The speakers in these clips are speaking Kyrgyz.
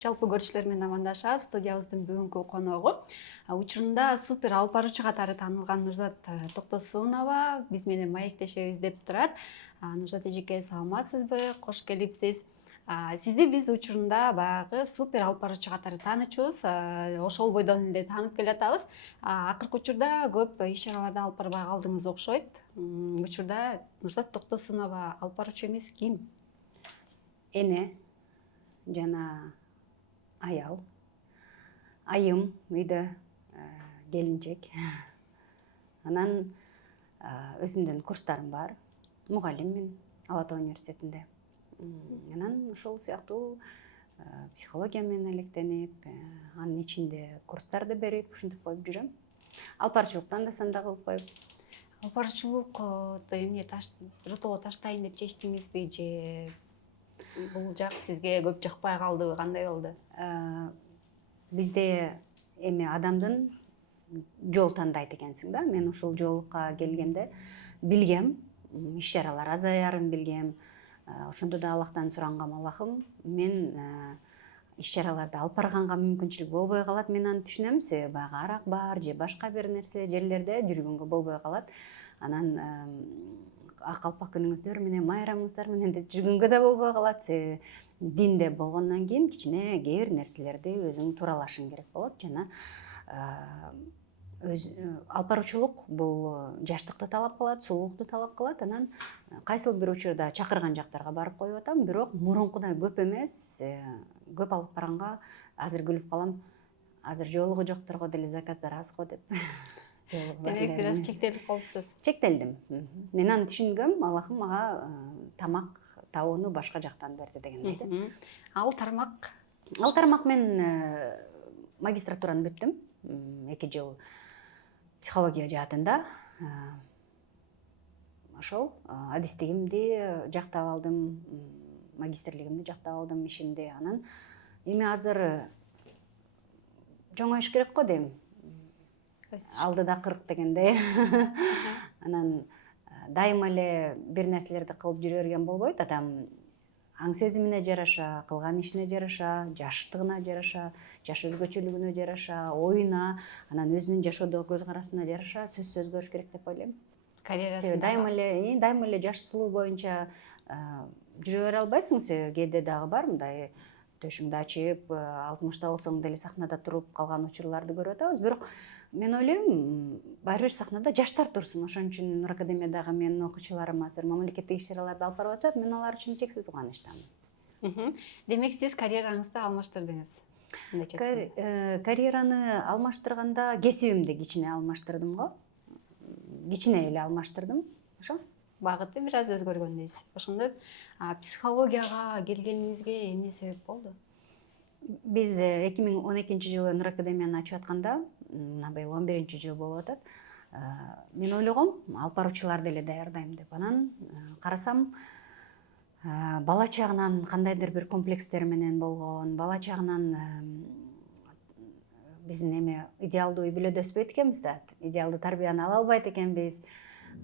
Жалпы көрүүчүлөр менен амандашабыз. Студиябыздын бүгүнкү коногу учурунда супер алып баруучу катары таанылган Нурзат Токтосунова биз менен маектешеби издеп турат. Нурзат эжеке, саламатсызбы? Кош келипсиз. Сизди биз учурунда баягы супер алып баруучу катары таанычубуз. Ошол бойдон эле таанып келатабыз. Акыркы учурда көп иш-чараларды алып барбай калдыңыз окшойт. Учурда Нурзат Токтосунова алып баруучу эмес ким? Эне жана аял, айым үйдө келинчек. Анан өзүмдүн курстарым бар. Мугалиммин Ала Тоо университетинде. Анан ошол сыяктуу психология менен алектенип, анын ичинде курстарды берип, ушинтип коюп жүрөм. Алып баруучулуктан да санда кылып коюп. Алып баруучулукту эмне ротого таштайын деп чечтиңизби же бул жак сизге көп жакпай калдыбы, кандай болду? Бизде эми адамдын жол тандайт экенсиң да. Мен ушул жолго келгенде билгем, иш-чаралар азаярын билгем. Ошондо да Аллахтан сурангам, Аллахым, мен иш-чараларды алып барганга мүмкүнчүлүк болбой калат, мен аны түшүнөм. Себеби баягы арак бар же башка бир нерсе жерлерде жүргөнгө болбой калат. Анан ак калпак күнүңүздөр менен, майрамыңыздар менен деп жүргөнгө да болбой калат. Себеби динде болгондон кийин кичине кээ бир нерселерди өзүң тууралашың керек болот. Жана алып баруучулук бул жаштыкты талап кылат, сулуулукту талап кылат. Анан кайсыл бир учурда чакырган жактарга барып коюп атам, бирок мурункудай көп эмес. Көп алып барганга азыр күлүп калам. Азыр жоолугу жокторго деле заказдар аз го деп. Демек бир аз чектелип калыпсыз. Чектелдим. Мен аны түшүнгөм, Аллахым мага тамак табууну башка жактан берди дегендей. Ал тармак мен магистратураны бүттүм. 2 жыл психология жаатында. Ошол адистигимди жактап алдым, магистрлигимди жактап алдым ишимди. Анан эми азыр жоңой иш керек го дейм. Алдыда 40 дегендей. Анан дайыма эле бир нерселерди кылып жүрө берген болбойт. Адам аң сезимине жараша, кылган ишине жараша, жаштыгына жараша, жаш өзгөчөлүгүнө жараша, оюна, анан өзүнүн жашоодогу көз карасына жараша сөзсүз өзгөрүш керек деп ойлойм. Себеби дайыма эле жаш сулуу боюнча жүрө бере албайсың. Себеби кээде дагы бар мындай төшүңдү ачып, 60 болсоң деле сахнада туруп калган учурларды көрүп атабыз. Бирок мен ойлойм, баары бир сахнада жаштар турсун. Ошон үчүн Нур Академиядагы менин окуучуларым азыр мамлекеттик иш-чараларды алып барып атышат. Мен алар үчүн чексиз кубанычтамын. Демек сиз карьераңызды алмаштырдыңыз. Карьераны алмаштырганда кесибимди кичине алмаштырдым го. Кичине эле алмаштырдым. Ошо Багыты бир аз өзгөргөн дейсиз. Ошондо психологияга келгениңизге эмне себеп болду? Биз 2012-жылы Нур Академияны ачып атканда, мына быйыл 11-жыл болуп атат. Мен ойлогом, алып баруучуларды эле даярдайм деп. Анан карасам, бала чагынан кандайдыр бир комплекстер менен болгон, бала чагынан биздин эме идеалдуу үй бүлөдө өспөйт экенбиз да, идеалдуу тарбияны ала албайт экенбиз.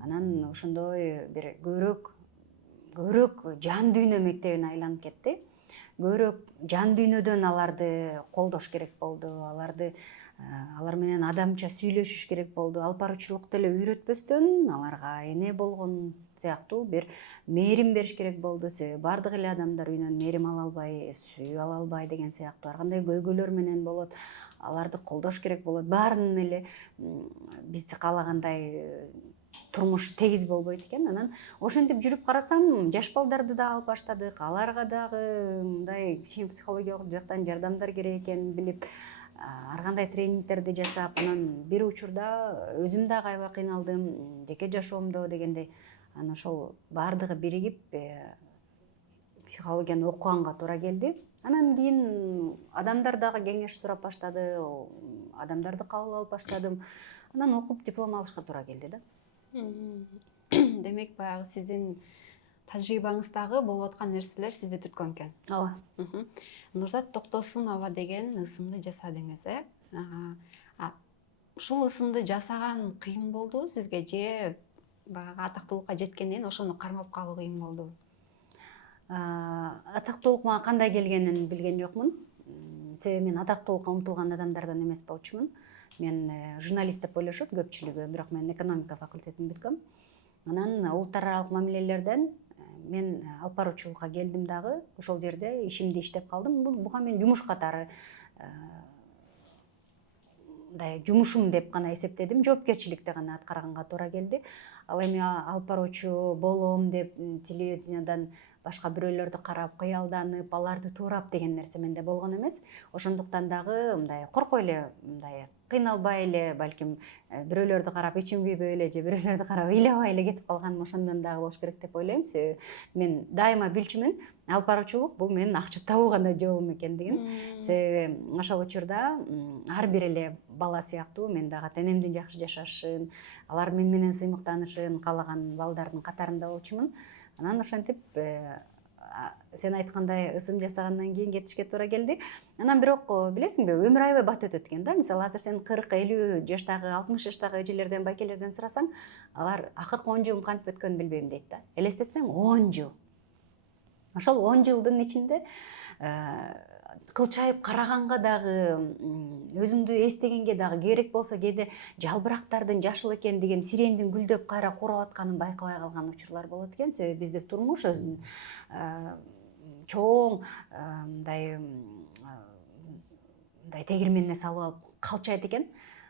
Анан ошондой бир көбүрөөк жан дүйнө мектебине айланып кетти. Көбүрөөк жан дүйнөдөн аларды колдош керек болду. Алар менен адамча сүйлөшүш керек болду. Алып баруучулукту эле үйрөтпөстөн аларга эне болгон сыяктуу бир мээрим бериш керек болду. Себеби бардык эле адамдар үйүнөн мээрим ала албай, сүйүү ала албай деген сыяктуу ар кандай көйгөйлөр менен болот. Аларды колдош керек болот. Баарынын эле биз каалагандай турмуш тегиз болбойт экен. Анан ошентип жүрүп карасам, жаш балдарды да алып баштадык. Аларга дагы мындай кичине психологиялык жактан жардамдар керек экенин билип, ар кандай тренингтерди жасап, анан бир учурда өзүм дагы аябай кыйналдым, жеке жашоомдо дегендей. Анан ошол баардыгы биригип психологияны окуганга туура келди. Анан кийин адамдар дагы кеңеш сурап баштады, адамдарды кабыл алып баштадым. Анан окуп диплом алышка туура келди да. Демек баягы сиздин тажрыйбаңыздагы болуп аткан нерселер сизди түрткөн экен. Ооба. Нурзат Токтосунова деген ысымды жасадыңыз, ушул ысымды жасаган кыйын болдубу сизге же баягы атактуулукка жеткенден кийин ошону кармап калуу кыйын болдубу? Атактуулук мага кандай келгенин билген жокмун. себеби мен атактуулукка умтулган адамдардан эмес болчумун. Мен журналист деп ойлошот көпчүлүгү, бирок мен экономика факультетин бүткөм. Анан улуттар аралык мамилелерден мен алып баруучулукка келдим дагы, ошол жерде ишимди иштеп калдым. Буга мен жумуш катары мындай жумушум деп гана эсептедим, жоопкерчиликти гана аткарганга туура келди. Ал эми алып баруучу болом деп телевидениядан башка бирөөлөрдү карап, кыялданып, аларды туурап деген нерсе менде болгон эмес. Ошондуктан дагы мындай коркой эле, мындай кыйналбай эле, балким бирөөлөрдү карап ичинбейбөй эле же бирөөлөрдү карап ыйлабай эле кетип калганым ошондон дагы болуш керек деп ойлойм. Себеби мен дайыма билчүмүн, алып баруучулук бул менин акча табуу гана жолум экендигин. Себеби ошол учурда ар бир эле бала сыяктуу мен дагы ата-энемдин жакшы жашашын, алар менен сыймыктанышын каалаган балдардын катарында болчумун. Анан ошентип сен айткандай ысым жасагандан кийин кетишке туура келди. Анан бирок билесиңби, өмүр аябай бат өтөт экен да. Мисалы азыр сен 40-50 жаштагы, 60 жаштагы эжелерден, байкелерден сурасаң, алар акыркы 10 жылым кантип өткөнүн билбейм дейт да. Элестетсең 10 жыл. Ошол 10 жылдын ичинде кылчайып караганга дагы, өзүңдү эстегенге дагы керек болсо кээде жалбырактардын жашыл экендигин, сирендин гүлдөп кайра курап атканын байкабай калган учурлар болот экен. Себеби бизде турмуш өзүнүн чоң мындай тегирменине салып алып калчайт экен.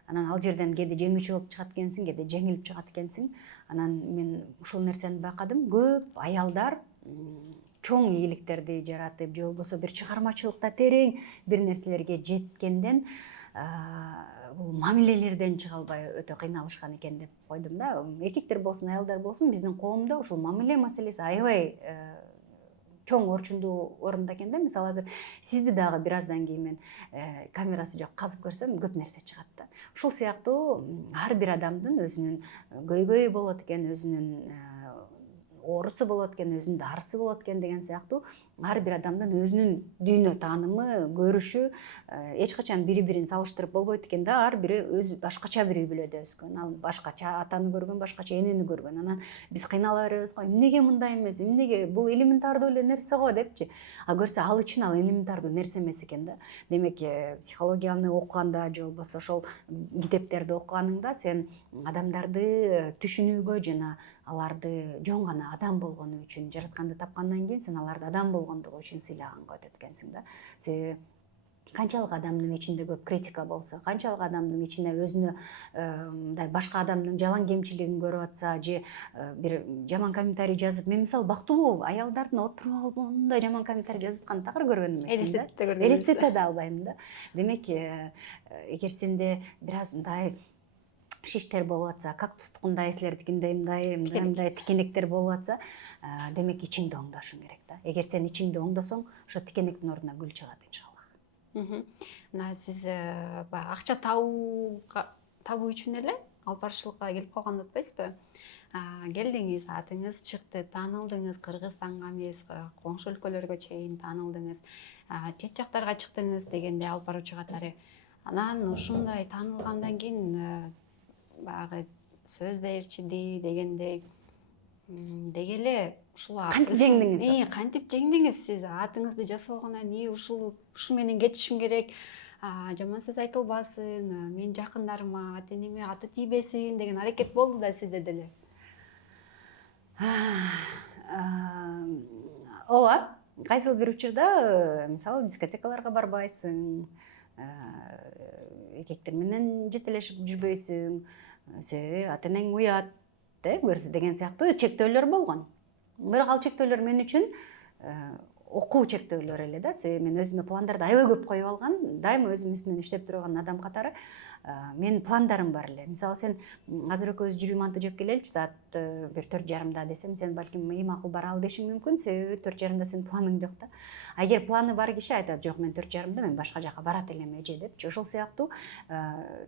Анан ал жерден кээде жеңүүчү болуп чыгат экенсиң, кээде жеңилип чыгат экенсиң. Анан мен ушул нерсени байкадым. Көп аялдар чоң ийгиликтерди жаратып, же болбосо бир чыгармачылыкта терең бир нерселерге жеткенден бул мамилелерден чыга албай өтө кыйналышкан экен деп койдум да. Эркектер болсун, аялдар болсун, биздин коомдо ушул мамиле маселеси аябай чоң орчундуу орунда экен да. Мисалы азыр сизди дагы бир аздан кийин мен камерасы жок казып көрсөм көп нерсе чыгат да. Ушул сыяктуу ар бир адамдын өзүнүн көйгөйү болот экен, өзүнүн оорусу болот экен, өзүнүн дарысы болот экен деген сыяктуу ар бир адамдын өзүнүн дүйнө таанымы, көрүшү эч качан бири-бирин салыштырып болбойт экен да. Ар бири өзү башкача бир үй бүлөдө өскөн, ал башкача атаны көргөн, башкача энени көргөн. Анан биз кыйнала беребиз го, эмнеге мындай эмес, эмнеге бул элементардуу эле нерсе го депчи. А көрсө ал үчүн ал элементардуу нерсе эмес экен да. Демек психологияны окуганда же болбосо ошол китептерди окуганыңда сен адамдарды түшүнүүгө жана аларды жөн гана адам болгону үчүн жаратканды тапкандан кийин сен аларды адам болгондугу үчүн сыйлаганга өтөт экенсиң да. Себеби канчалык адамдын ичинде көп критика болсо, канчалык адамдын ичине өзүнө мындай башка адамдын жалаң кемчилигин көрүп атса, же бир жаман комментарий жазып, мен мисалы бактылуу аялдардын отуруп алып мындай жаман комментарий жазып атканын такыр көргөн эмесмин да. Элестете да албайм да. Демек эгер сенде бир аз мындай шиштер болуп атса, кактустукундай силердикиндей мындай тикенектер болуп атса, демек ичиңди оңдошуң керек да. Эгер сен ичиңди оңдосоң, ошо тикенектин ордуна гүл чыгат иншаллах. Мына сиз баягы акча табуу үчүн эле алып баруучулукка келип калганды утпайсызбы? Келдиңиз, атыңыз чыкты, таанылдыңыз, Кыргызстанга эмес, коңшу өлкөлөргө чейин таанылдыңыз, чет жактарга чыктыңыз дегенде алып баруучу катары. Анан ушундай таанылгандан кийин баягы сөз да ээрчиди дегендей деги эле ушул кантип жеңдиңиз? Кантип жеңдиңиз сиз? Атыңызды жазып алгандан кийин ушу менен кетишим керек, жаман сөз айтылбасын, менин жакындарыма, ата-энеме аты тийбесин деген аракет болду да сизде деле. Ооба, кайсыл бир учурда мисалы дискотекаларга барбайсың, эркектер менен жетелешип жүрбөйсүң, себеби ата-энең уят деген сыяктуу чектөөлөр болгон. Бирок ал чектөөлөр мен үчүн окуу чектөөлөр эле да. Себеби мен өзүмө пландарды аябай көп коюп алган, дайыма өзүм үстүнөн иштеп турган адам катары менин пландарым бар эле. Мисалы сен азыр экөөбүз жүрүү манты жеп келеличи, саат бир 4:30 десем, сен балким ий макул бара ал дешиң мүмкүн, себеби 4:30 сенин планың жок да. Эгер планы бар киши айтат, жок мен 4:30 мен башка жака барат элем эже депчи. Ошол сыяктуу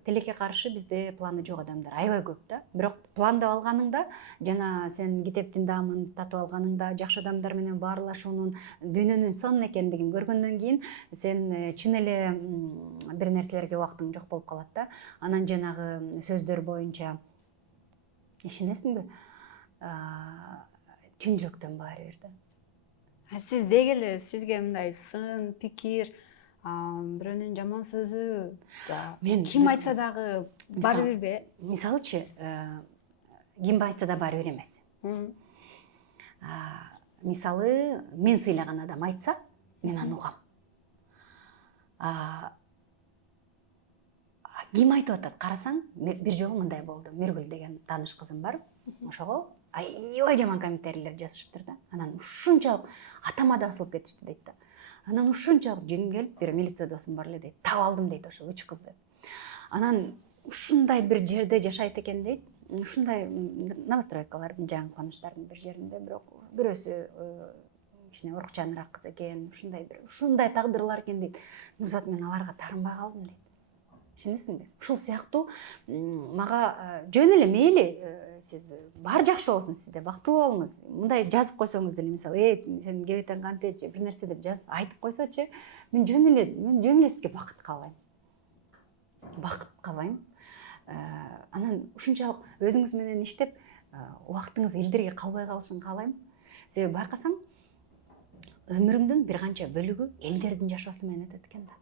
тилекке каршы бизде планы жок адамдар аябай көп да. Бирок пландап алганыңда жана сен китептин даамын татып алганыңда, жакшы адамдар менен баарлашуунун дүйнөнүн сонун экендигин көргөндөн кийин сен чын эле бир нерселерге убактың жок болуп калат да. Анан жанагы сөздөр боюнча ишенесиңби? Чын жүрөктөн баары бир да. Сиз деги эле сизге мындай сын пикир бирөөнүн жаман сөзү Мен ким айтса дагы баары Мисалы- бирби? мисалычы ким айтса да баары бир эмес. Мисалы мен сыйлаган адам айтса мен аны угам. Ким айтып атат карасаң, бир жолу мындай болду. Миргүл деген тааныш кызым бар. Ошого аябай жаман комментарийлер жазышыптыр да. Анан ушунчалык атама да асылып кетишти дейт да. Анан ушунчалык жеңиң келип, бир милиция досум бар эле дейт. Таап алдым дейт ошо 3 кызды. Анан ушундай бир жерде жашайт экен дейт. Ушундай новостройкалардын жаңы конуштардын бир жеринде, бирок бирөөсү кичине урукчаныраак кыз экен, ушундай тагдырлар экен дейт. Нурзат, мен аларга таарынбай калдым дейт. Түшүнөсүңбү? Ушул сыяктуу мага жөн эле мейли сиз баары жакшы болсун, сизде бактылуу болуңуз. Мындай жазып койсоңуз деле, мисалы, сен кебетен кантет же бир нерсе деп жазып айтып койсочу, мен жөн эле сизге бакыт каалайм. Бакыт каалайм. Анан ушунчалык өзүңүз менен иштеп, убактыңыз элдерге калбай калышын каалайм. Себеби байкасаң, өмүрүңдүн бир канча бөлүгү элдердин жашоосу менен өтөт экен да.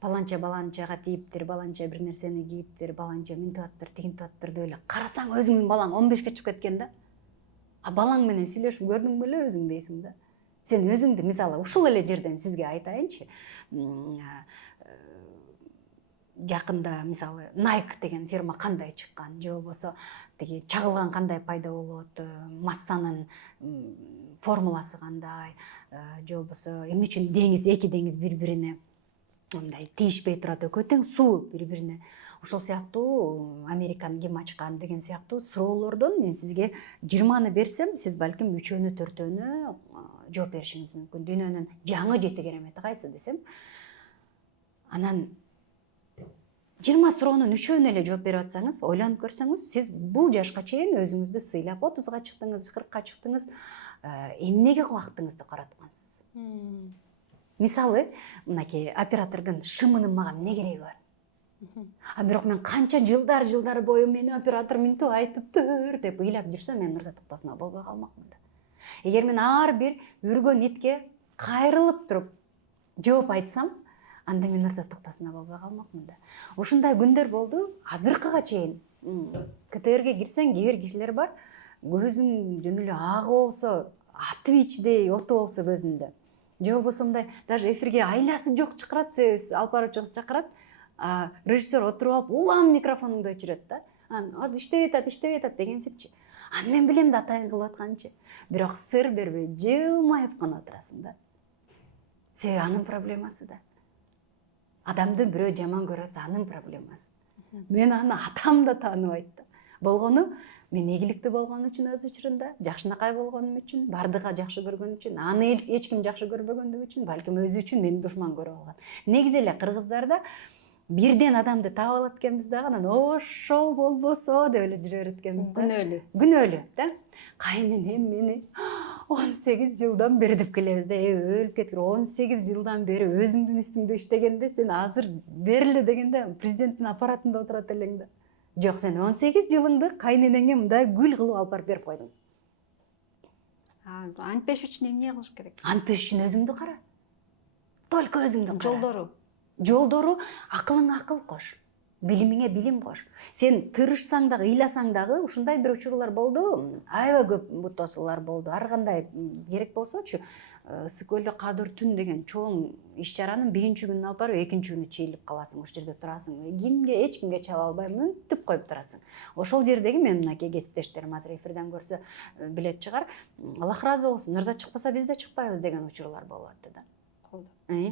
Баланча баланчага тийиптир, баланча бир нерсени кийиптир, баланча мынтип аттыр, тигинтип аттыр деп эле карасаң, өзүңдүн балаң 15-ке чыгып кеткен да. Балаң менен сүйлөшүп көрдүң беле өзүң дейсиң да. Сен өзүңдү, мисалы, ушул эле жерден сизге айтайынчы. Жакында, мисалы, Nike деген фирма кандай чыккан, же болбосо тиги чагылган кандай пайда болот, массанын формуласы кандай, же болбосо эмне үчүн эки деңиз бири-бирине мындай тийишпей турат, экөө тең суу бири-бирине. Ошол сыяктуу Американы ким ачкан деген сыяктуу суроолордон мен сизге 20 берсем, сиз балким 3-өнү 4-өнү жооп беришиңиз мүмкүн. Дүйнөнүн жаңы 7 керемети кайсы десем, анан 20 суроонун 3-өнү эле жооп берип атсаңыз, ойлонуп көрсөңүз, сиз бул жашка чейин өзүңүздү сыйлап 30-га чыктыңыз, 40-ка чыктыңыз, эмнеге убактыңызды караткансыз? Мисалы, мынакей оператордун шымынын мага эмне кереги бар? Бирок мен канча жылдар бою мени оператор мынтип айтыптыр деп ыйлап жүрсөм, мен Нурзат Токтосунова болбой калмакмын да. Эгер мен ар бир үргөн итке кайрылып туруп жооп айтсам, анда мен Нурзат Токтосунова болбой калмакмын да. Ушундай күндөр болду, азыркыга чейин. КТРге кирсең, кээ бир кишилер бар, көзүң жөн эле ак болсо, Твичдей оту болсо көзүндө. Же болбосо мындай даже эфирге айласы жок чакырат, себебиз алып баруучубуз чакырат. Режиссер отуруп алып, улам микрофонуңду өчүрөт да. Азыр иштеп атат дегенсипчи. Мен билем да атайын кылып атканчы. Бирок сыр бербей, жылмайып гана отурасың да. Себеби анын проблемасы да. Адамды бирөө жаман көрүп атса, анын проблемасы. Мен аны атам да тааныбайт да. Болгону мен ийгиликтүү болгон үчүн өз учурунда, жакшынакай болгонум үчүн, бардыга жакшы көргөн үчүн, аны эч ким жакшы көрбөгөндүгү үчүн, балким өзү үчүн мени душман көрүп алган. Негизи эле кыргыздарда бирден адамды таап алат экенбиз дагы, анан ошол болбосо деп эле жүрө берет экенбиз да. Күнөөлүү да. Кайненем мени 18 жылдан бери деп келебиз да. Өлүп кеткир, 18 жылдан бери өзүңдүн үстүңдө иштегенде, сен азыр бериле дегенде президенттин аппаратында отурат элең да. Жок, сен 18 жылыңды кайненеңе мындай гүл кылып алып барып берип койдуң. Антпеш үчүн эмне кылыш керек? Антпеш үчүн өзүңдү кара. Только өзүңдү кара. Жолдору акылыңа акыл кош, билимиңе билим кош. Сен тырышсаң дагы, ыйласаң дагы, ушундай бир учурлар болду, аябай көп бутосулар болду. Ар кандай керек болсочу, Ысык-Көлдө Кадыр түн деген чоң иш-чаранын биринчи күнүн алып барып, экинчи күнү чыйылып каласың, ошол жерде турасың. Эч кимге чала албай мынтип коюп турасың. Ошол жердеги мен мынакей кесиптештерим азыр эфирден көрсө билет чыгар. Аллах ыраазы болсун, Нурзат чыкпаса биз да чыкпайбыз деген учурлар болуп атты да.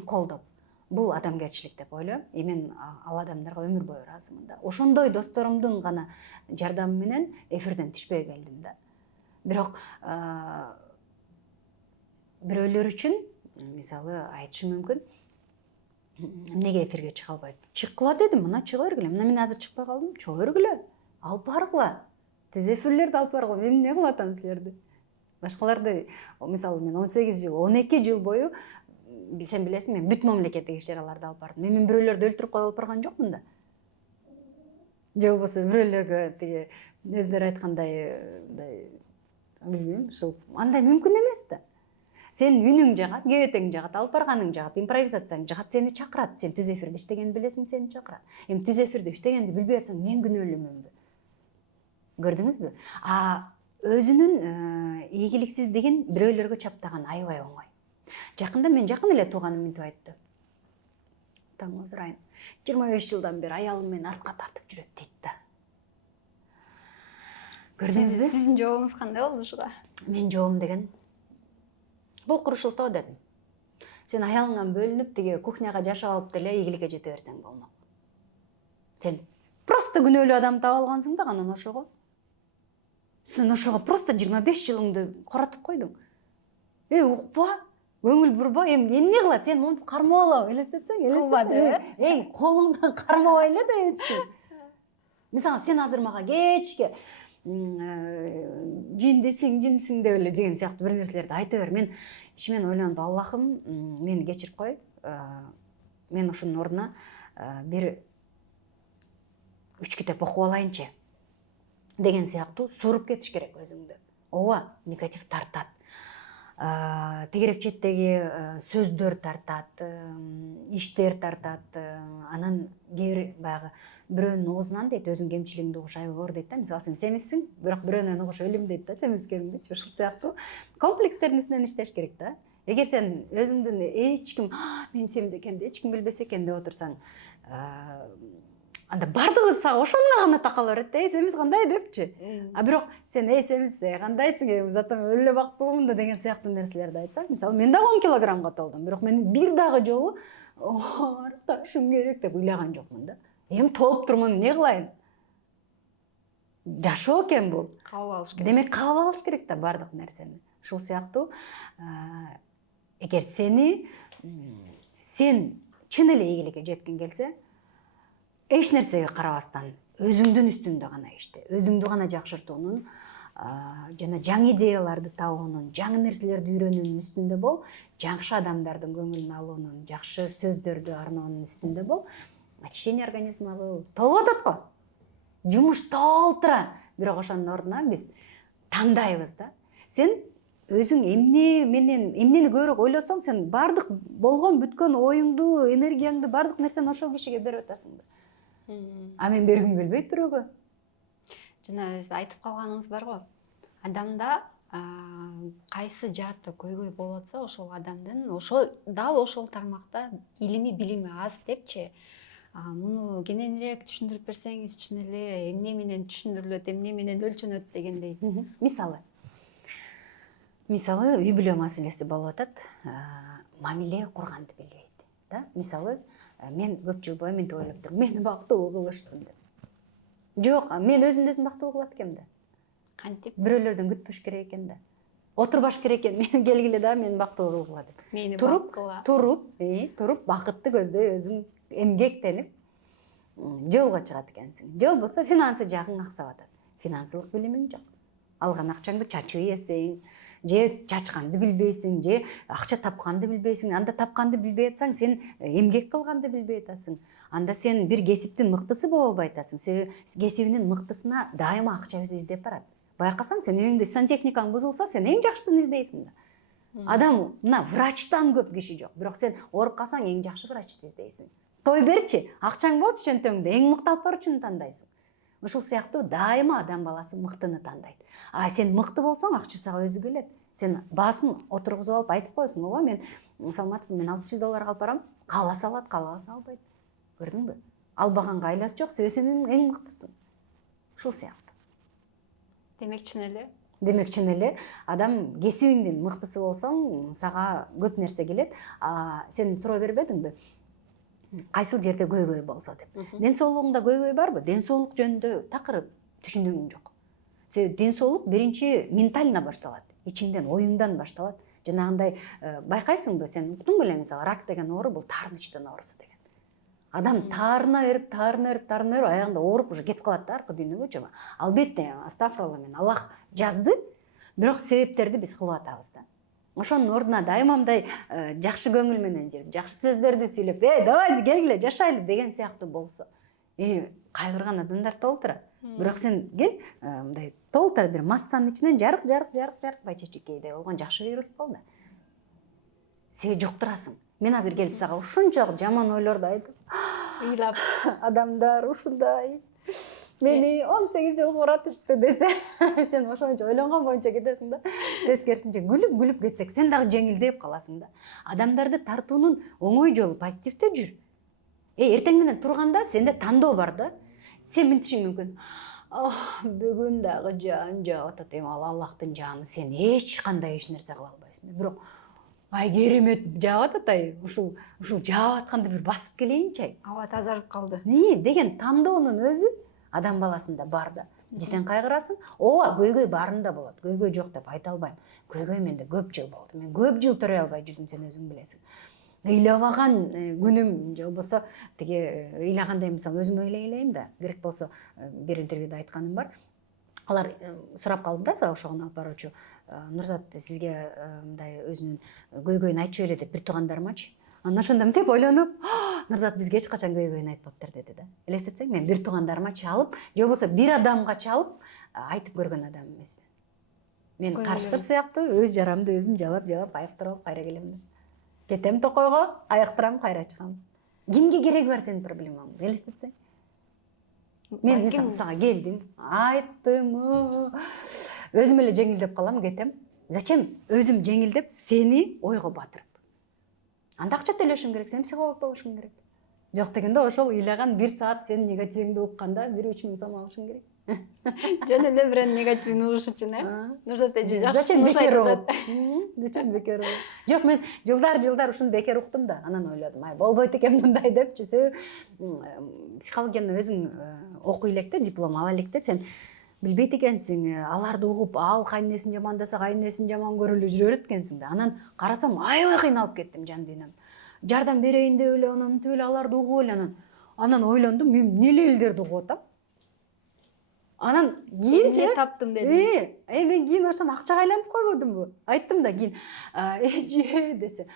Колдоп. Бул адамгерчилик деп ойлойм. Мен ал адамдарга өмүр бою ыраазымын да. Ошондой досторумдун гана жардамы менен эфирден түшпөй келдим да. Бирок бирөөлөр үчүн, мисалы, айтышым мүмкүн, эмнеге эфирге чыга албайт? Чыккыла дедим, мына чыга бергиле. Мына мен азыр чыкпай калдым, чыга бергиле. Алып баргыла. Тез эфирлерди алып баргыла. Мен эмне кылып атам силерди? Башкаларды, мисалы, мен 18 жыл, 12 жыл бою, сен билесиң, мен бүт мамлекеттик иш-чараларды алып бардым. Мен бирөөлөрдү өлтүрүп коюп алып барган жокмун да. Же болбосо бирөөлөргө тиги өздөрү айткандай, билбейм, ушул андай мүмкүн эмес да. Сенин үнүң жагат, кебетең жагат, алып барганың жагат, импровизацияң жагат, сени чакырат. Сен түз эфирде иштегенди билесиң, сени чакырат. Эми түз эфирде иштегенди билбей атсаң, мен күнөөлүүмүнбү? Көрдүңүзбү? Өзүнүн ийгиликсиздигин бирөөлөргө чаптаган аябай оңой. Жакында мен жакын эле тууганым мынтип айтты. Таң озурайын. 25 жылдан бери аялым мени артка тартып жүрөт дейт да. Көрдүңүзбү? Сиздин жообуңуз кандай болду ушуга? Мен жообум деген бул курушултоо дедим. Сен аялыңан бөлүнүп тиги кухняга жашап алып деле ийгиликке жете берсең болмок. Сен просто күнөөлүү адам таап алгансың да анан ошого. Сен ошого просто 25 жылыңды каратып койдуң. Укпа, көңүл бурба, эми эмне кылат? Сен монтип кармап алып элестетсең, элестетсең. Колуңдан кармабай эле да эч ким. Мисалы, сен азыр мага кечке жиндесиң деп эле деген сыяктуу бир нерселерди айта бер. Мен ичимен ойлонуп, Аллахым, мени кечирип кой. Мен ушунун ордуна бир 3 китеп окуп алайынчы деген сыяктуу суруп кетиш керек өзүңдү. Ооба, негатив тартат. Тегерек четтеги сөздөр тартат, иштер тартат. Анан кээ баягы бирөөнүн оозунан дейт, өзүң кемчилигиңди угуш аябай оор дейт да. Мисалы, сен семизсиң, бирок бирөөнөн угуш өлүм дейт да, семизгениңди. Ушул сыяктуу комплекстердин үстүнөн иштеш керек да. Эгер сен өзүңдүн эч ким, мен семиз экенди эч ким билбесе экен деп отурсаң, анда бардыгы сага ошондо гана такала берет да, семиз кандай депчи. Бирок сен семиз кандайсың, зато мен өлө бактылуумун да деген сыяктуу нерселерди айтсаң, мисалы, мен дагы 10 килограммга толдум, бирок мен бир дагы жолу арыкташым керек деп ыйлаган жокмун да. Эми толуп турмун, эмне кылайын? Жашоо экен бул. Кабыл алыш керек. Демек кабыл алыш керек да бардык нерсени. Ушул сыяктуу эгер сен чын эле ийгиликке жеткиң келсе, эч нерсеге карабастан өзүңдүн үстүндө гана иште, өзүңдү гана жакшыртуунун, жана жаңы идеяларды табуунун, жаңы нерселерди үйрөнүүнүн үстүндө бол, жакшы адамдардын көңүлүн алуунун, жакшы сөздөрдү арноонун үстүндө бол, очищение организмы толуп атат го. Жумуш толтура. Бирок ошонун ордуна биз тандайбыз да. Сен өзүң эмнени көбүрөөк ойлосоң, сен бардык болгон бүткөн оюңду, энергияңды, бардык нерсени ошол кишиге берип атасың да. Мен бергим келбейт бирөөгө. Жана сиз айтып калганыңыз бар го. Адамда кайсы жаатта көйгөй болуп атса, ошол адамдын дал ошол тармакта билими аз депчи. Муну кененирээк түшүндүрүп берсеңиз, чын эле эмне менен түшүндүрүлөт, эмне менен өлчөнөт дегендей. Мисалы, үй бүлө маселеси болуп атат, мамиле курганды билбейт, да? Мисалы, мен көп жыл бою мынтип ойлоп турдум, мени бактылуу кылышсын деп. Жок, мен өзүм бактылуу кылат экенмин да. Кантип? Бирөөлөрдөн күтпөш керек экен да. Отурбаш керек экен, мен келгиле да, мени бактылуу кыла деп. Мени баккыла. Туруп, бакытты көздөй өзүң эмгектенип жолго чыгат экенсиң. Жол болсо финансы жагың аксап атат. Финансылык билимиң жок. Алган акчаңды чачып ийесиң, же чачканды билбейсиң, же акча тапканды билбейсиң. Анда тапканды билбей атсаң, сен эмгек кылганды билбей атасың. Анда сен бир кесиптин мыктысы боло албай атасың. Себеби кесибинин мыктысына дайыма акча өзү издеп барат. Байкасаң, сен үйүңдө сантехникаң бузулса, сен эң жакшысын издейсиң да. Адам, мына врачтан көп киши жок, бирок сен ооруп калсаң, эң жакшы врачты издейсиң. Той берчи, акчаң болчу чөнтөгүңдө, эң мыкты алып баруучуну тандайсың. Ушул сыяктуу дайыма адам баласы мыктыны тандайт. Сен мыкты болсоң, акча сага өзү келет. Сен баасын отургузуп алып айтып коесуң, ооба, мен саламатсызбы, мен $600 алып барам, кааласа алат, каалабаса албайт. Көрдүңбү? Албаганга айласы жок, себеби сен эң мыктысың. Ушул сыяктуу. Демек чын эле адам кесибиңдин мыктысы болсоң, сага көп нерсе келет. Сен суроо бербедиңби? Кайсыл жерде көйгөй болсо деп. Ден соолугуңда көйгөй барбы? Ден соолук жөнүндө такыр түшүнүгүң жок. Себеби ден соолук биринчи ментально башталат, ичиңден, оюңдан башталат. Жанагындай байкайсыңбы, сен уктуң беле, мисалы, рак деген оору бул таарынычтын оорусу деген. Адам таарына берип, аягында ооруп уже кетип калат да аркы дүйнөгө. Албетте, астафирулла, мен Аллах жазды, бирок себептерди биз кылып атабыз да. Ошонун ордуна дайыма мындай жакшы көңүл менен жүрүп, жакшы сөздөрдү сүйлөп, давайте келгиле, жашайлы деген сыяктуу болсо, кайгырган адамдар толтура. Бирок сен кел, мындай толтура бир массанын ичинен жарык байчечекейдей болгон жакшы вирус бол да. сен жуктурасың. Мен азыр келип сага ушунчалык жаман ойлорду айтып, ыйлап адамдар ушундай мени 18 жыл уратышты десе, сен ошончо ойлонгон боюнча кетесиң да. Тескерисинче күлүп кетсек, сен дагы жеңилдеп каласың да. Адамдарды тартуунун оңой жолу позитивде жүр. Эртең менен турганда сенде тандоо бар да. Сен мынтишиң мүмкүн. Бүгүн дагы жан жаап атат. Ал Аллахтын жаны, сен эч кандай эч нерсе кыла албайсың. Бирок ай керемет жаап атат, ушул жаап атканды бир басып келейинчи. аба тазарып калды. Деген тандоонун өзү адам баласында бар да. Же сен кайгырасың, ооба көйгөй баарында болот. Көйгөй жок деп айта албайм. Көйгөй менде көп жыл болду. Мен көп жыл төрөй албай жүрдүм, сен өзүң билесиң. Ыйлабаган күнүм же болбосо тиги ыйлагандай, мисалы өзүм ыйлайм да. Керек болсо бир интервьюда айтканым бар. Алар сурап калды да, ошого алып баруучу, Нурзат сизге мындай өзүнүн көйгөйүн айтчу эле деп бир туугандарымачы. Анан ошондо мынтип ойлонуп, Нурзат бизге эч качан көйгөйүн айтпаптыр деди да. Элестетсең, мен бир туугандарыма чалып, же болбосо бир адамга чалып айтып көргөн адам эмес. Мен карышкыр сыяктуу өз жарамды өзүм жалап айыктырып кайра келем да. Кетем токойго, айыктырам, кайра чыгам. Кимге кереги бар сенин проблемаң? Элестетсең. Мен мисалы сага келдим, айттым, өзүм эле жеңилдеп калам, кетем. Зачем өзүм жеңилдеп сени ойго батырып? Анда акча төлөшүң керек, сен психолог болушуң керек. Жок дегенде ошол ыйлаган 1 саат сенин негативиңди укканда 1-3 миң сом алышың керек. Жөн эле бир негативный угуш үчүн, Нурзат эже Зачем жакшы бекер угуп? Зачем бекер угуп? Жок, мен жылдар ушуну бекер уктум да. Анан ойлодум, ай болбойт экен мындай депчи. Психологияны өзүң окуй электе, диплом ала электе, сен билбейт экенсиң, аларды угуп, ал кайнесин жамандаса, кайнесин жаман көрүлүп жүрө берет экенсиң да. Анан карасам, аябай кыйналып кеттим жан дүйнөм. Жардам берейин деп эле, анан мынтип эле аларды угуп эле, анан ойлондум, мен эмне элдерди угуп атам? Анан кийинчи таптым дедиңиз. Мен кийин ошону акчага айлантып койбодумбу? Айттым да кийин, эже десе,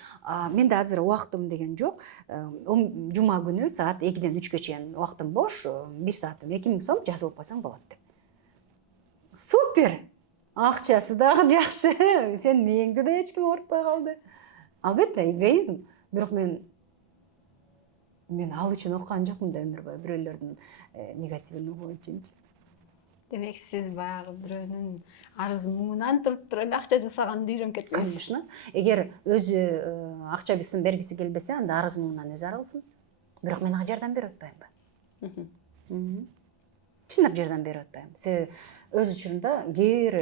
менде азыр убактым деген жок. Жума күнү саат 2-ден 3-кө чейин убактым бош, 1 саатым 2 миң сом жазылып койсоң болот деп. Супер! Акчасы дагы жакшы. Сен мээңди да эч ким оорутпай калды. Албетте, эгоизм. Бирок мен ал үчүн окуган жокмун да өмүр бою бирөөлөрдүн негативин угуу үчүнчү. Демек сиз баягы бирөөнүн арыз муңунан туруп эле акча жасаганды үйрөнүп кеттиңиз. Конечно. Эгер өзү акча бергиси келбесе, анда арыз муңунан өзү арылсын. Бирок мен ага жардам берип атпаймынбы? Чындап жардам берип атпайм. Себеби өз учурунда кээ бир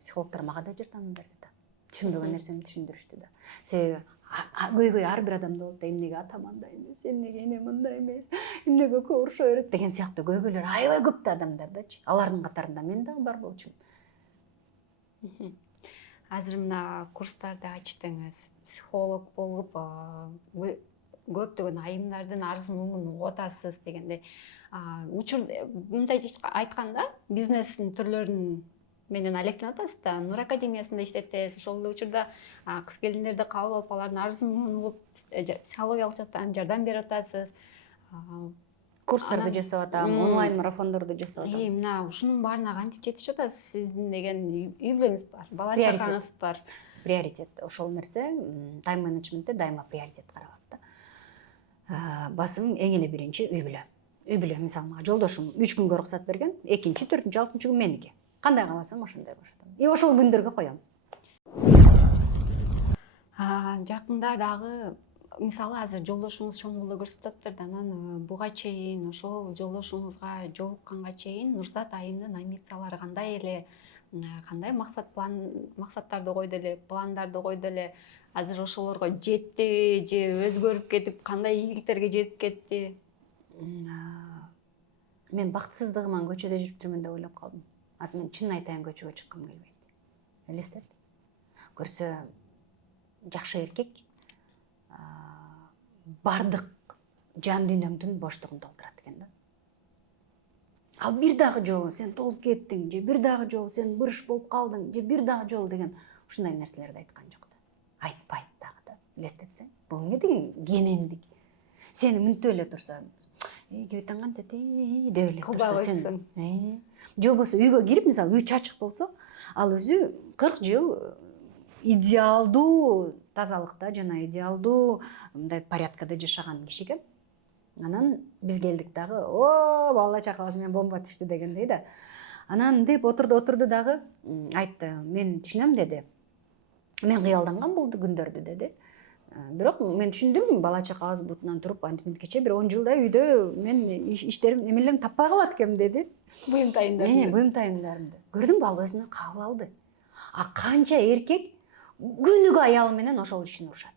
психологдор мага да жардам берди да. Түшүнбөгөн нерсемди түшүндүрүштү да. Себеби көйгөй ар бир адамда болот да, эмнеге атам андай эмес, эмнеге энем мындай эмес, эмнеге көп уруша берет деген сыяктуу көйгөйлөр аябай көп да адамдардачы. Алардын катарында мен дагы бар болчумун. Азыр мына курстарды ачтыңыз, психолог болуп, көптөгөн айымдардын арыз муңун угуп атасыз дегенде, учур мындай айтканда, бизнестин түрлөрүн менен алектенип атасыз да, Нур академиясында иштетесиз, ошол эле учурда кыз келиндерди кабыл алып, алардын арыз муңун угуп, психологиялык жактан жардам берип атасыз. Курстарды жасап атам, онлайн марафондорду жасап атам. Мына ушунун баарына кантип жетишип атасыз? Сиздин деген үй бүлөңүз бар, бала чакаңыз бар. Приоритет. Ошол нерсе тайм-менеджментте дайыма приоритет каралат да. Басым эң эле биринчи үй бүлө. Үй бүлө, мисалы, мага жолдошум 3 күнгө уруксат берген, 2-чи, 4-чү, 6-чы күн меники. Кандай кааласам ошондой бошотом. Ошол күндөргө коем. Жакында дагы мисалы азыр жолдошуңуз чоң боло көрсөтөттүр да, анан буга чейин ошол жолдошуңузга жолукканга чейин Нурзат айымдын амбициялары кандай эле, кандай максаттарды койду эле, пландарды койду эле, азыр ошолорго жетти же өзгөрүп кетип, кандай ийгиликтерге жетип кетти? Мен бактысыздыгыман көчөдө жүрүп жүрмүн деп ойлоп калдым. Азыр мен чын айтайын, көчөгө чыккым келбейт. Элестет. Көрсө жакшы эркек бардык жан дүйнөңдүн боштугун толтурат экен да. Ал бир дагы жолу сен толуп кеттиң, же бир дагы жолу сен бырыш болуп калдың, же бир дагы жолу деген ушундай нерселерди айткан жок да. Айтпайт дагы да. Элестетсең, бул эмне деген кенендик. Сени мынтип эле турса, кебеттен кантет деп эле кылбай койсоң. Же болбосо үйгө кирип, мисалы, үй чачык болсо, ал өзү 40 жыл идеалдуу тазалыкта жана идеалдуу мындай порядкада жашаган киши экен. Анан биз келдик дагы, о, бала чакабыз менен бомба түштү дегендей да. Анан деп отурду дагы айтты, мен түшүнөм деди. Мен кыялданган бул күндөрдү деди. Бирок мен түшүндүм, бала чакабыз бутунан туруп антиметкече бир 10 жылдай үйдө мен иштерим, эмелерим таппай калат экенмин деди. Буюм Буюм-тайымдарымды. Көрдүңбү, ал өзүнө кабыл алды. А канча эркек күнүгө аялы менен ошол үчүн урушат.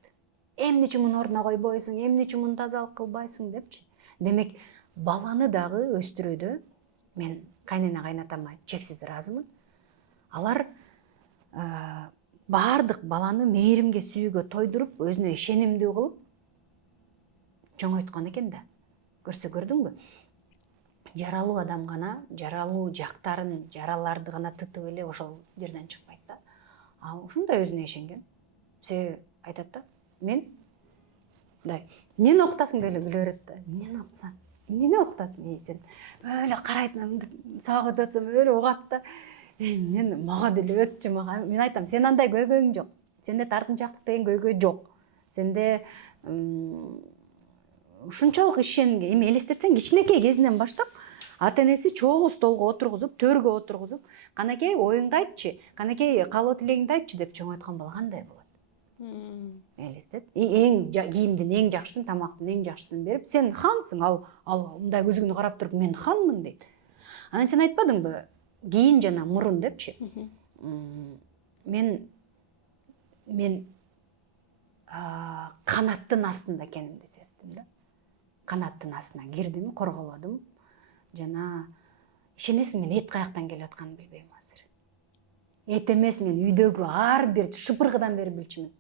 Эмне үчүн муну ордуна койбойсуң, эмне үчүн муну тазалык кылбайсың депчи. Демек, баланы дагы өстүрүүдө мен кайнена кайнатама чексиз ыраазымын. Алар баардык баланы мээримге, сүйүүгө тойдуруп, өзүнө ишенимдүү кылып чоңойткон экен да. Көрдүңбү? Жаралуу адам гана, жаралуу жактарын, жараларды гана тытып эле ошол жерден чыкпайт да. Ал ушундай өзүнө ишенген. Себеби айтат да, мен мындай, эмнени окутасың деп эле күлө берет да. Эмнени окутсаң? Эмнени окутасың? Сен өлө карайт, сабак өтүп атсам өлө угат да. Мен мага деле өтчү, мага. Мен айтам, сен андай көйгөйүң жок. Сенде тартынчактык деген көйгөй жок. Сенде ушунчалык ишенге, эми элестетсең, кичинекей кезинен баштап ата-энеси чогуу столго отургузуп, төргө отургузуп, канакей оюңду айтчы, канакей каалоо тилегиңди айтчы деп чоңойткон бала кандай болот? Элестет. Эң кийимдин эң жакшысын, тамактын эң жакшысын берип, сен хансың, ал мындай көзүңдү карап туруп, мен ханмын дейт. Анан сен айтпадыңбы, кийин жана мурун депчи. Мен канаттын астында экенимди сездим да. Канаттын астына кирдим, корголодум. Жана ишенесиң, мен эт каяктан келип атканын билбейм азыр. Эт эмес, мен үйдөгү ар бир шыпыргыдан бери билчүмүн.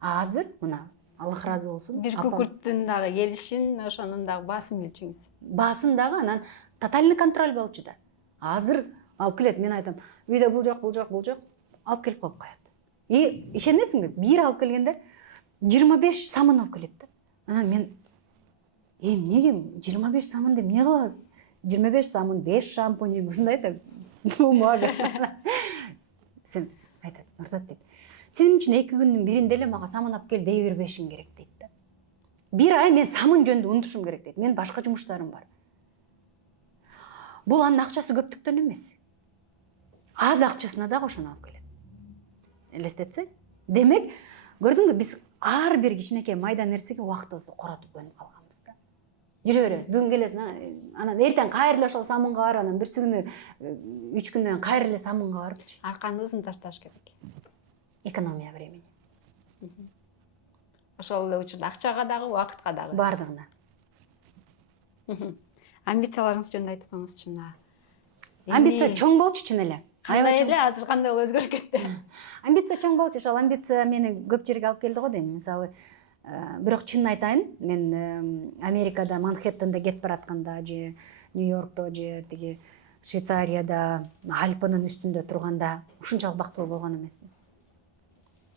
Азыр мына Аллах ыраазы болсун. Бир күкүрттүн дагы келишин, ошонун дагы баасын билчүңүз. Баасын дагы анан тотальный контроль болчу да. Азыр алып келет, мен айтам, үйдө бул жок, алып келип коюп коет. Ишенесиңби, бир алып келгенде 25 самын алып келет да. Анан мен эмнеге 25 самын деп эмне кылабыз? 25 самын, 5 шампунь, ушундай да. Бумага. Сен айтат, Нурзат дейт. Сенин үчүн 2 күндүн биринде эле мага самын алып кел дей бербешиң керек дейт да. Бир ай мен самын жөнүндө унутушум керек дейт. Мен башка жумуштарым бар. Бул анын акчасы көптүктөн эмес. Аз акчасына дагы ошону алып келет. Элестетсең? Демек, көрдүңбү, биз ар бир кичинекей майда нерсеге убактыбызды коротуп көнүп калганбыз да. Жүрө беребиз. Бүгүн келесиң, анан эртең кайра эле ошол самынга бар, анан бирси күнү 3 күндөн кайра эле самынга барыпчы. Арканы узун ташташ керек. Экономия времени. Ошол эле учурда акчага дагы, убакытка дагы. Бардыгына. Амбицияларыңыз жөнүндө айтып коюңузчу мына. Амбиция чоң болчу чын эле. Кандай эле, азыр кандай болуп өзгөрүп кетти? Амбиция чоң болчу, ошол амбиция мени көп жерге алып келди го дейм. Мисалы, бирок чынын айтайын, мен Америкада, Манхэттенде кетип баратканда же Нью-Йоркто же тиги Швейцарияда, Альпынын үстүндө турганда ушунчалык бактылуу болгон эмесмин.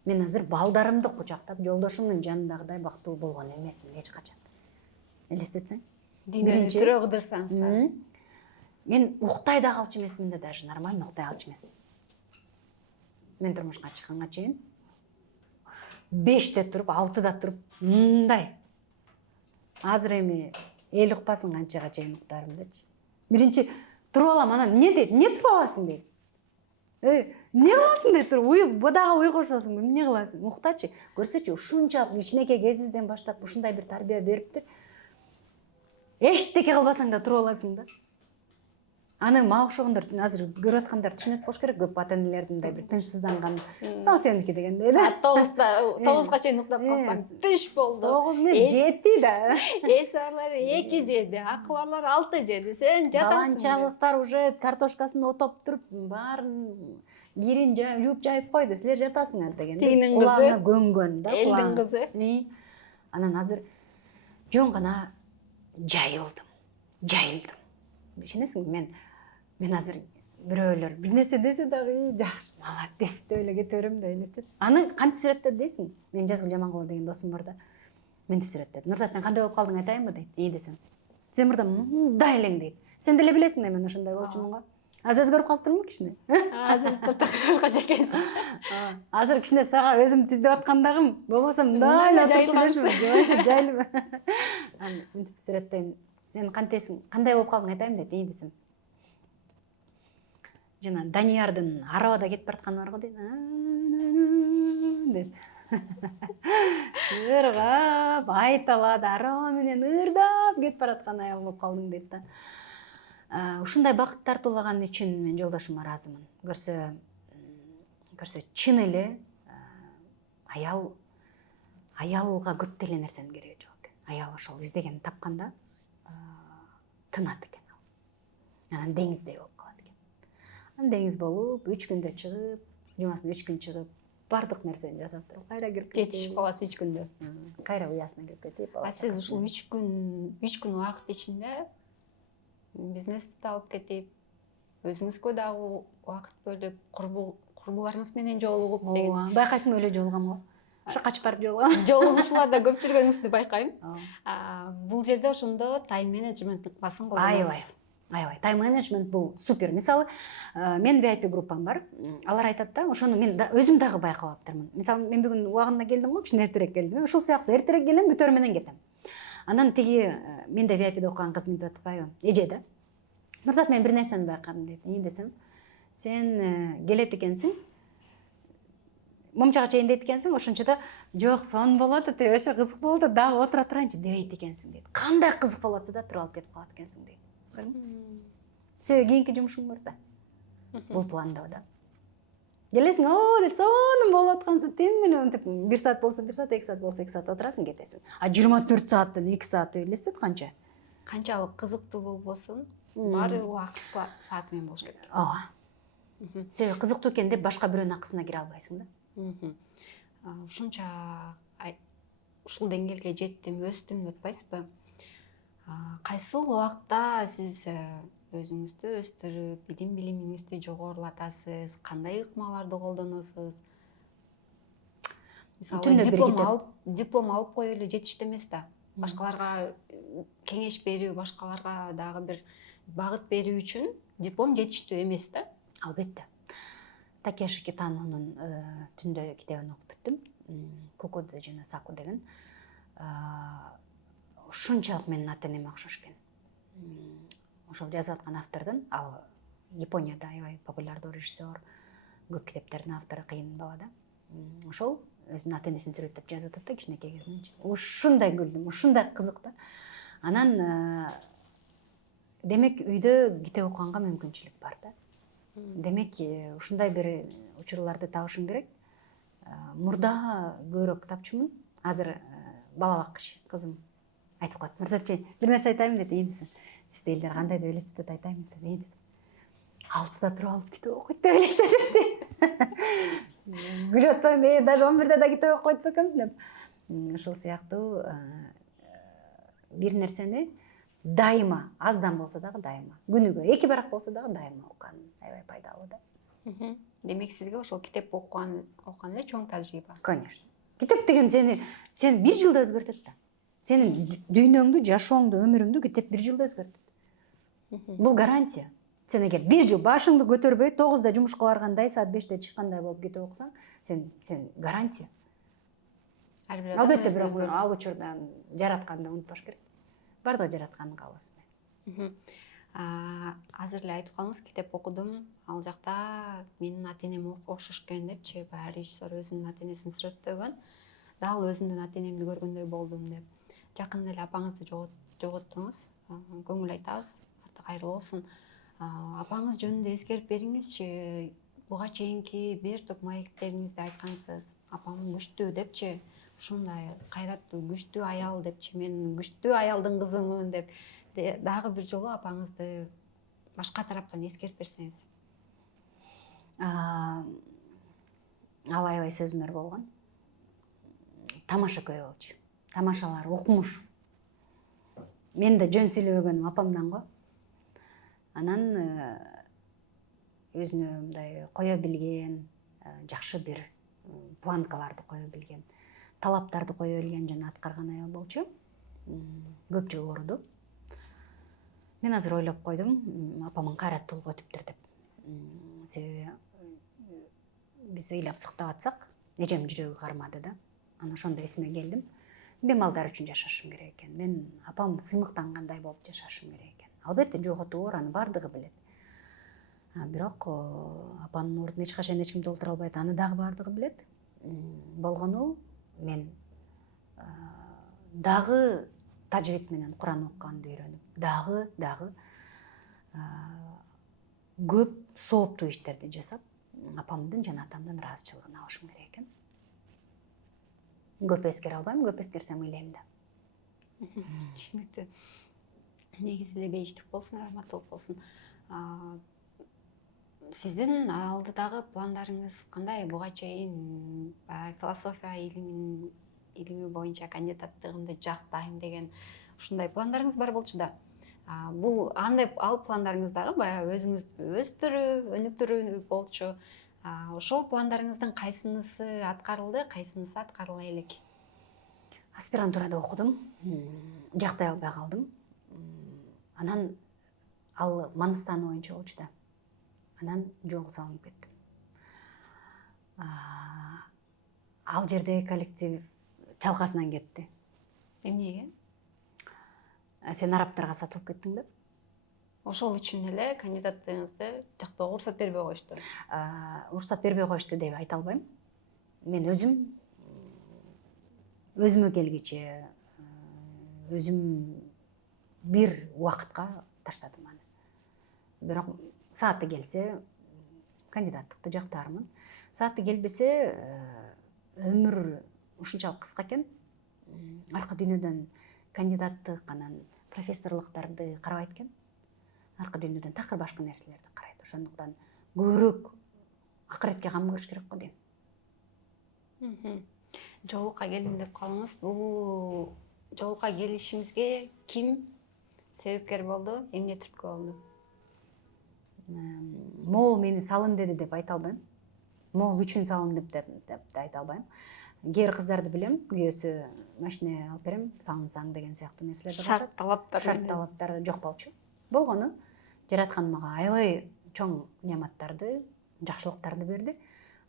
Мен азыр балдарымды кучактап, жолдошумдун жанындагыдай бактылуу болгон эмесмин эч качан. Элестетсең? Дүйнөнү түрө кыдырсаңыз. Мен уктай да калчу эмесмин да, даже нормально уктай алчу эмесмин. Мен турмушка чыкканга чейин 5-те туруп, 6-да туруп, мындай. Азыр эми эл укпасын канчага чейин уктарым депчи. Биринчи туруп алам, анан эмне дейт? Эмне туруп аласың дейт. Эмне кыласың дейт, туруп, бодага уй кошосуңбу, эмне кыласың? Уктачы. Көрсөчү, ушунчалык кичинекей кезибизден баштап ушундай бир тарбия бериптир. Эчтеке кылбасаң да туруп аласың да. Аны мага окшогондор азыр көрүп аткандар түшүнөт болуш керек, көп ата-энелердин мындай бир тынчсызданганын. Мисалы сеники дегендей. Саат 9-га чейин уктап калсаң, түш болду. 9 эмес, 7 да. Эс барлар 2 жеди, акы барлар 6 жеди. Сен жатасың. Баланчалыктар уже картошкасын отоп туруп, баарын кирин жууп жайып койду. Силер жатасыңар дегендей. Кулагына көнгөн да, элдин кызы. Анан азыр жөн гана жайылдым. Ишенесиңби, мен азыр бирөөлөр бир нерсе десе дагы жакшы, молодец деп эле кете берем да, элестет. Аны кантип сүрөттөдү дейсиң? Мен Жазгыл Жамангулова деген досум бар да. Ментип сүрөттөдү. Нурзат, сен кандай болуп калдың айтайынбы дейт. Десем. Сен мурда мындай элең дейт. Сен деле билесиң да, мен ошондой болчумун го. Азыр өзгөрүп калыптырмы кичине? Азыр такшашка экенсиң. Азыр кичине сага өзүм тиздеп аткандагым, болбосо мындай Мындай эле эле отуруп сүйлөшүп, жайлып. Аны мынтип сүрөттөйм. Сен кантесиң? Кандай болуп калдың айтайын дейт, ии десем. Жана Даниярдын арабада кетип баратканы бар го дейт. Деп. Ыргап, айталат, араба менен ырдап кетип бараткан аял болуп калдың дейт да. Ушундай бакыт тартуулаган үчүн мен жолдошума ыраазымын. Көрсө чын эле аялга көп деле нерсенин кереги жок экен. Аял ошол издегенин тапканда тынат экен ал. Анан деңиздей болуп калат экен. Анан деңиз болуп, 3 күндө чыгып, жумасына 3 күн чыгып, бардык нерсени жасап туруп, кайра кирип Жетишип каласыз 3 күндө. Кайра уясына кирип кетип. Сиз ушул 3 күн убакыт ичинде бизнести алып кетип, өзүңүзгө дагы убакыт бөлүп, курбуларыңыз менен жолугуп деген. Байкайсыңбы эле жолугам го. Ошо качып барып жолугам. Жолугушууларда көп жүргөнүңүздү байкайм. Бул жерде ошондо тайм менеджмент ыкмасын колдоносуз. Аябай. Тайм менеджмент бул супер. Мисалы, мен VIP группам бар. Алар айтат да, ошону мен өзүм дагы байкап аптырмын. Мисалы, мен бүгүн убагында келдим го, кичине эртерээк келдим. Ошол сыяктуу эртерээк келем, бүтөр менен кетем. Анан тиги менде VIP'де окуган кыз мынтип атпайбы? Эже да. Нурзат, мен бир нерсени байкадым дейт. Эмне десем? Сен келет экенсиң, момчага чейин дейт экенсиң, ошончо да жок, сон болот, ошо кызык болду, дагы отура турайынчы дебейт экенсиң дейт. Кандай кызык болуп атса да туруп алып кетип калат экенсиң дейт. Себеби кийинки жумушуң бар да. Бул пландоо да. Келесиң, деп сонун болуп аткансың, тим менен деп 1 саат болсо 1 саат, 2 саат болсо 2 саат отурасың, кетесиң. 24 сааттан 2 саат элестет канча? Канчалык кызыктуу болбосун, баары убакыт сааты менен болуш керек. Ооба. Себеби кызыктуу экен деп башка бирөөнүн акысына кире албайсың да. Ушунча ушул деңгээлге жеттим, өстүм деп атпайсызбы? Кайсыл убакта сиз өзүңүздү өстүрүп, билимиңизди жогорулатасыз, кандай ыкмаларды колдоносуз? Мисалы, диплом алып коюу эле жетиштүү эмес да. Башкаларга кеңеш берүү, башкаларга дагы бир багыт берүү үчүн диплом жетиштүү эмес да. Албетте. Такеши Китанонун түндө китебин окуп бүттүм. Кукудзе жана Саку деген. Ушунчалык менин ата энеме окшош экен. Ошол жазып аткан автордун, ал Японияда аябай популярдуу режиссер, көп китептердин автору, кыйын бала да. Ошол өзүнүн ата энесин сүрөттөп жазып атат да кичинекей кезинен. Ушундай күлдүм, ушундай кызык да. Анан демек үйдө китеп окуганга мүмкүнчүлүк бар да. Демек ушундай бир учурларды табышың керек. Мурда көбүрөөк китапчымын. Азыр бала баккыч кызым айтып коет. Мырзатчы, бир нерсе айтайын дейт. Эми сиз элдер кандай деп элестетет айтайын десем, десем. 6-да туруп алып китеп окуйт деп элестетет дейт. Күлүп атпайбы? Даже 11-де да китеп окуйт бекем деп. Ошол сыяктуу бир нерсени дайыма, аздан болсо дагы дайыма, күнүгө 2 барак болсо дагы дайыма окуган аябай пайдалуу да. Демек сизге ошол китеп окуган эле чоң тажрыйба. Конечно. Китеп деген сени 1 жылда өзгөртөт да. Сенин дүйнөңдү, жашооңду, өмүрүңдү китеп 1 жылда өзгөртөт. Бул гарантия. Сен эгер 1 жыл башыңды көтөрбөй, 9-да жумушка баргандай, саат 5-те чыккандай болуп китеп окусаң, сен гарантия. Албетте, бирок ал учурдан жаратканды унутпаш керек. Бардыгы жараткандын каалоосу менен. Азыр эле айтып калдыңыз, китеп окудум, ал жакта менин ата энем окшош экен депчи, баягы режиссер өзүнүн ата энесин сүрөттөгөн. Дал өзүмдүн ата энемди көргөндөй болдум деп. Жакында эле апаңызды жоготтуңуз. Көңүл айтабыз, аты кайырлуу болсун. Апаңыз жөнүндө эскерип бериңизчи. Буга чейинки бир топ маектериңизде айткансыз. Апам күчтүү депчи. Ушундай кайраттуу, күчтүү аял депчи. Мен күчтүү аялдын кызымын деп. Дагы бир жолу апаңызды башка тараптан эскерип берсеңиз. Ал аябай сөзүмөр болгон. Тамаша көйө болчу. Тамашалар укмуш. Мен да жөн сүйлөбөгөнүм апамдан го. Анан өзүнө мындай кое билген, жакшы бир планкаларды кое билген, талаптарды кое билген жана аткарган аял болчу. Көп жыл ооруду. Мен азыр ойлоп койдум, апамын кайраттуулук өтүптүр деп. Себеби биз ыйлап сактап атсак, эжем жүрөгү кармады да. Анан ошондо эсиме келдим. Мен балдар үчүн жашашым керек экен. Мен апам сыймыктангандай болуп жашашым керек экен. Албетте жоготуу бар, аны бардыгы билет. Бирок апанын ордун эч качан эч ким толтура албайт, аны дагы бардыгы билет. Болгону мен дагы тажвид менен Куран окуганды үйрөнүп, дагы көп сооптуу иштерди жасап, апамдын жана атамдын ыраазычылыгын алышым керек экен. Көп эскере албайм, көп эскерсем ыйлайм да. Түшүнүктүү. Негизи эле бейиштик болсун, раматтуулук болсун. Сиздин алдыдагы пландарыңыз кандай? Буга чейин философия илими боюнча кандидаттыгымды жактайм деген ушундай пландарыңыз бар болчу да. Бул андай ал пландарыңыз дагы баягы өзүңүздү өстүрүү, өнүктүрүү болчу. Ошол пландарыңыздын кайсынысы аткарылды, кайсынысы аткарыла элек? Аспирантурада окудум, жактай албай калдым. Анан ал Манастан боюнча болчу да. Анан жолго салынып кеттим. Ал жерде коллектив чалкасынан кетти. Эмнеге? Сен арабтарга сатылып кеттиң да. Ошол үчүн эле кандидаттыгыңызды жактоого уруксат бербей коюшту. Уруксат бербей коюшту деп айта албайм. Мен өзүмө келгиче, өзүм бир убакытка таштадым аны. Бирок сааты келсе, кандидаттыкты жактаармын. Сааты келбесе, өмүр ушунчалык кыска экен. Аркы дүйнөдөн кандидаттык, анан профессорлуктарды карабайт экен. Аркы дүйнөдөн такыр башка нерселерди карайт. Ошондуктан көбүрөөк акыретке кам көрүш керек го дейм. Жолукка келдим деп калыңыз. Бул жолукка келишимизге ким себепкер болду, эмне түрткү болду? Могул мени салын деди деп айта албайм. Могул үчүн салын деп айта албайм. Кээ бир кыздарды билем, күйөөсү машина алып берем, салынсаң деген сыяктуу нерселерди Шарт талаптар жок болчу. Болгону жараткан мага аябай чоң неаматтарды, жакшылыктарды берди.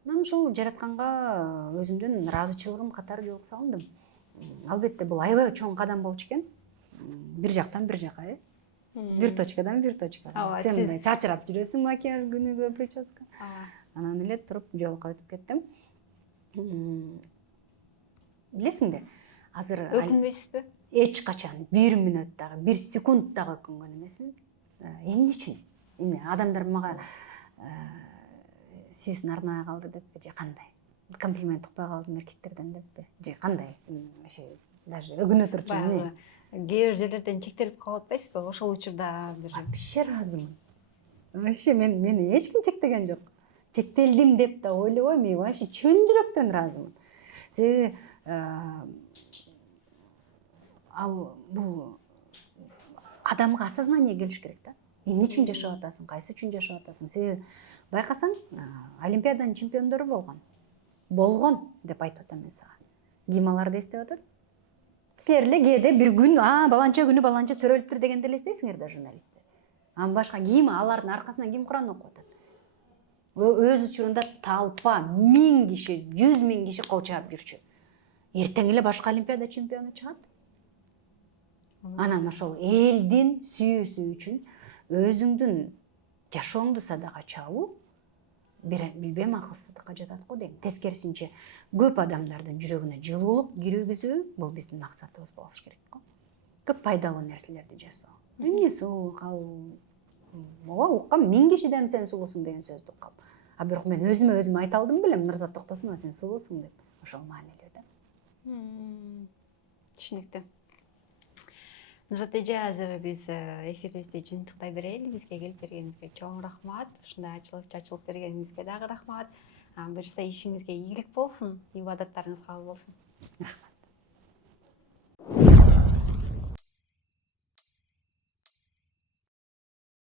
Анан ушул жаратканга өзүмдүн ыраазычылыгым катары жолго салындым. Албетте бул аябай чоң кадам болчу экен. Бир жактан бир жака, бир точкадан бир точкага. Сен мындай чачырап жүрөсүң макияж күнүгө прическа. Анан эле туруп жолго өтүп кеттим. Билесиңби, азыр өкүнбөйсүзбү? Эч качан 1 мүнөт дагы, 1 секунд дагы өкүнгөн эмесмин. Эмне үчүн? Эмне адамдар мага сүйүүсүн арнай калды деппи, же кандай? Комплимент укпай калдым эркектерден деппи, же кандай? Вообще даже өгүнө турчу эмне? Кээ бир жерлерден чектелип калып атпайсызбы? Ошол учурда бир вообще ыраазымын. Вообще мени эч ким чектеген жок. Чектелдим деп да ойлобойм, вообще чын жүрөктөн ыраазымын. Себеби ал бул адамга осознание келиш керек да. Эмне үчүн жашап атасың, кайсы үчүн жашап атасың? Себеби байкасаң, олимпиаданын чемпиондору болгон деп айтып атам мен сага. Ким аларды эстеп атат? Силер эле кээде бир күн, баланча күнү баланча төрөлүптүр дегенде эле эстейсиңер да журналисттер. Анан башка ким, алардын аркасынан ким Куран окуп атат? Өз учурунда талпа 1000 киши, 100 000 киши кол чаап жүрчү. Эртең эле башка олимпиада чемпиону чыгат. Анан ошол элдин сүйүүсү үчүн өзүңдүн жашооңду садака чабуу билбем акылсыздыкка жатат го дейм. Тескерисинче көп адамдардын жүрөгүнө жылуулук киргизүү бул биздин максатыбыз болуш керек го. Көп пайдалуу нерселерди жасоо. Эмне сулуу ооба уккам 1000 кишиден сен сулуусуң деген сөздү уккам. Бирок мен өзүм айта алдым белем, Нурзат Токтосунова сен сулуусуң деп. Ошол маанилүү да. Түшүнүктүү. Нурзат эже, азыр биз эфирибизди жыйынтыктай берели. Бизге келип бергениңизге чоң рахмат. Ушундай чачылып бергениңизге дагы рахмат. Буюрса ишиңизге ийгилик болсун, ибадаттарыңыз кабыл болсун.